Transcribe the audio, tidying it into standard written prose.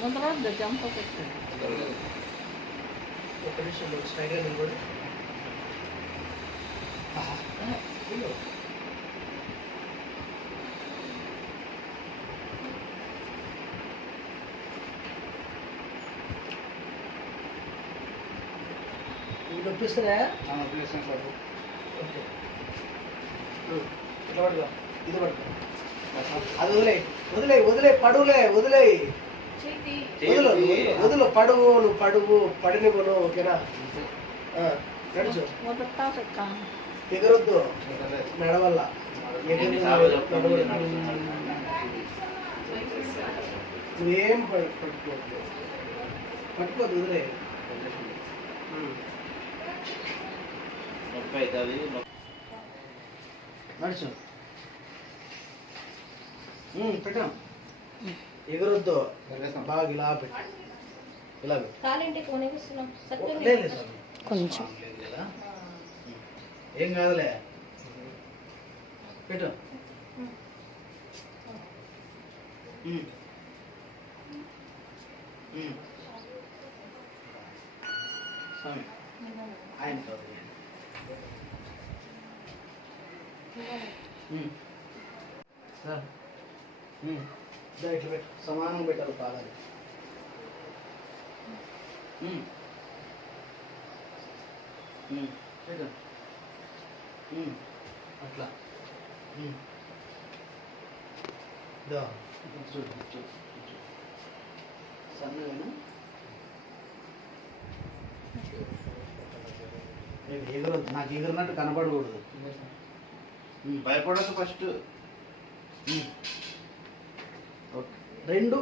ముందర జంప్ పెట్టండి. ఒక నిమిషం స్ట్రైట్గా నిలబడి. నొప్పిస్తున్నాయా? నొప్పిస్తాను సార్. ఓకే, ఇట్లా పడుకో, ఇది పడుకో. అది వదిలే వదిలే వదిలే పడులే వదిలే వదులు వదులు పడువు, నువ్వు పడువు పడినివ్వను. ఓకేనా? నడుచు, ఎగరొద్దు, నడవల్ల నువ్వేం పట్టుకోవద్దు, పట్టుకోవద్దు, వదిలే. నడుచు, పెట్టాం. ఎగరొద్దు, బాగా ఇలా పెట్టు, ఇలా కొంచెం కదా, ఏం కాదులే, పెట్టు. స్వామి ఆయన సార్ ఇట్లా పెట్టు, సమానంగా పెట్టాలి పాదాలు. పెట్టు, అట్లా. చూడు చూడు సన్నగా ఎగరొద్దు, నాకు ఎగిరినట్టు కనపడకూడదు. భయపడదు ఫస్ట్. ఓకే, రెండు